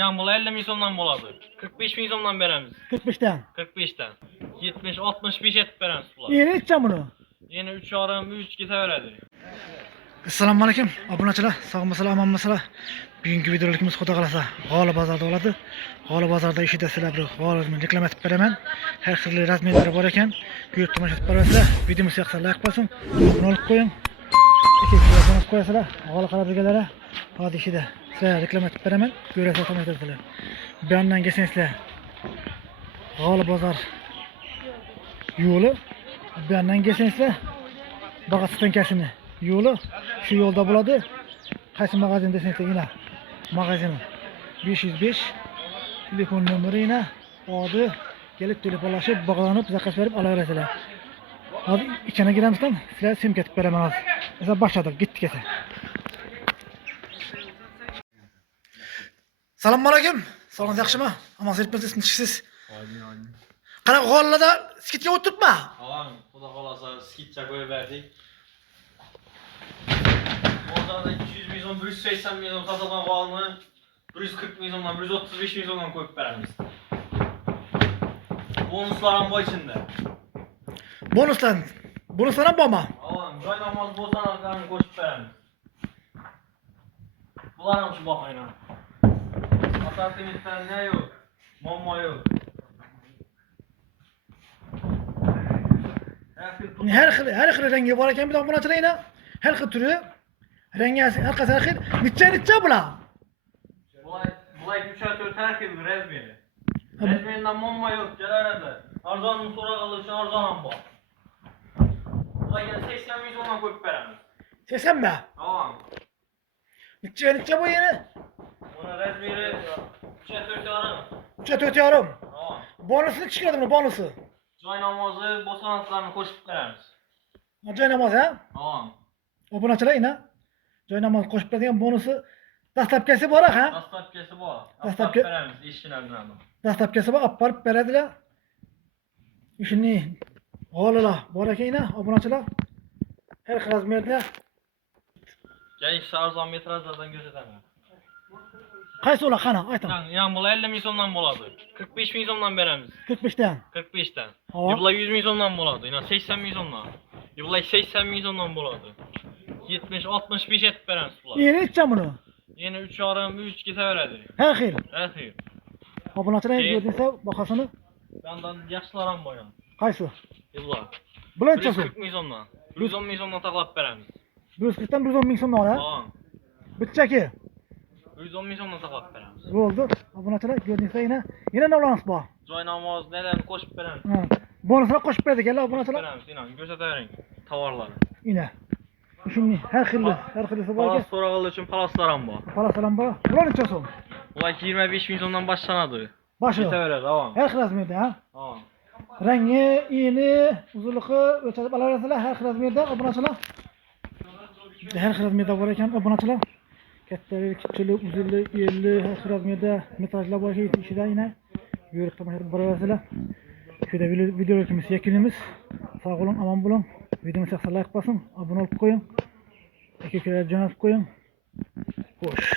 yan bola 50 ming so'mdan bo'ladi. 45 ming so'mdan beramiz. 45'ten. 45'dan. 70, 65 etib beramiz bular. Yeni içeceğim bunu. Yeni 3,5 3 ketaveradi. Assalomu alaykum obunachilar, sog'misizlar, omonmisizlar? Bugungi videolarimiz xudo xolasa G'olib bozorda bo'ladi. G'olib bozorda ishida sizlar bir G'olibni reklama etib beraman. Har xil razmerlari bor ekan. Ko'rib tomosha qilib borasizlar. Videomiz yoqsa like bosin, abone olib qo'ying. Ikkinchidan abone olib qo'yasizlar. G'olib qarabilganlar hozir ishida sizlar reklama etib beraman. Ko'rasizlar, tomosha qilasizlar. Bu yandan kelsangizlar G'olib bozor yo'li, bu yandan kelsangizlar Bag'atdan kasini yo'li shu yo'lda bo'ladi. Qaysi magazin desangizlar, yana magazin 505 telefon nomeri yana oldi. Kelib telefonlashib, bog'lanib, zakaz berib olaverasizlar. Hozir ichine giramizdan sizlar sim ketib beraman hozir. Mesela başladık, gittik esa. Assalomu alaykum. Sog'ingiz yaxshimi? Amansiz tinchsiz. Aynen. Qana g'ollarda skitga o'tiribmi? Tamam, xudo xolasa skitcha qo'yib berdik. Bozorda 200 ming so'm, 180 ming so'm sotilgan g'olni 140 ming so'mdan 135 ming so'mdan qo'yib beramiz. Bonuslar ham bor ichinde. Bonuslar ham bormi? Tamam, joy namoz bo'lsanlarni qo'shib beramiz. Bular ham shu boqayna. Assortimentdan ne yo'q, muammo yo'q. Her xil rengi bor ekan bu obunachilarga. Her xil turi, rengi har qaysi har xil. Necha bular? Bular 3-4 har xil razmeri. Razmeridan muammo yo'q, kelaradi. Arzonini so'rag'anlar uchun arzon ham bor. Bularga 80 ming so'mdan qo'yib beramiz. 80 mi? Tamam. Necha bu yeri? Buni razmeri 3-4 yarim. 3-4 yarim. Tamam. Bonusu chiqadi buni, bonusu. Joy namozi bo'lsanlarni qo'shib beramiz. Joy namozi, ha? Tamam. Obunachilar joy namozi qo'shib beradigan bonusi dastlabkasi bor, ha? Dastlabkasi bor. Dastlabki beramiz, eshiklarni. dastlabkasi bor, olib borib beradilar. Ishini g'ollar bor ekan, obunachilar. Har xil razmerda. Keyin arzon metrajlardan ko'rsataman. Qaysi ular qana? Ayting. Yan bola 50 ming so'mdan bo'ladi. 45 ming so'mdan beramiz. 45'ten. 45'ten. Hop. Bular 100 ming so'mdan bo'ladi. Yana 80 ming so'mdan. Bular 80 ming so'mdan bo'ladi. 70, 65 etib beramiz bular. Yeni içeceğim bunu. Yeni 3,5 3 ketaveradi. Her xil. Har xil. Obunachilar ko'rdingsa, bahosini Bundan yaxshilar ham bor yana. qaysi? Bular. Bular necha so'm? 140 ming so'mdan. 110 ming so'mdan taqlab beramiz. 140'dan 110 ming so'mdan, ha? Tamam. Bitchaki. 110 ming so'mdan taqlab beramiz. Bo'ldi. Obunachilar ko'rdingsa, yana navlanib bor. Joy namoz nelarni qo'shib beramiz. Ha. Bonuslar qo'shib beradi ekanlar obunachilar. Beramiz, inan ko'rsatavering tovarlarni. Ina. Shuni har xillisi bor ekan. Palas so'rag'anlar uchun palaslar ham bor. Palaslar ham bor. Bular necha so'm? Bular 25 ming so'mdan boshlanadi. Başı. Ketaveradi, tamam. Her xil razmerda, ha? Tamam. Rengi, eni, uzunluğu ölçülüp alaverasizlar, her xil razmerda obunachilar. Her xil razmerda bor ekan obunachilar. Kattalik, kichikli, uzunli, enli, her xil razmerda metrajlar bor ekan ishida yana. Ko'rib tomosha qilib boraverasizlar. Şurada videolarimiz yakunlaymiz. Sog' bo'ling, omon bo'ling. Videomiz yoqsa like bosin, abone olib qo'ying. Aka-ukalarga jo'natib qo'ying. Xo'sh.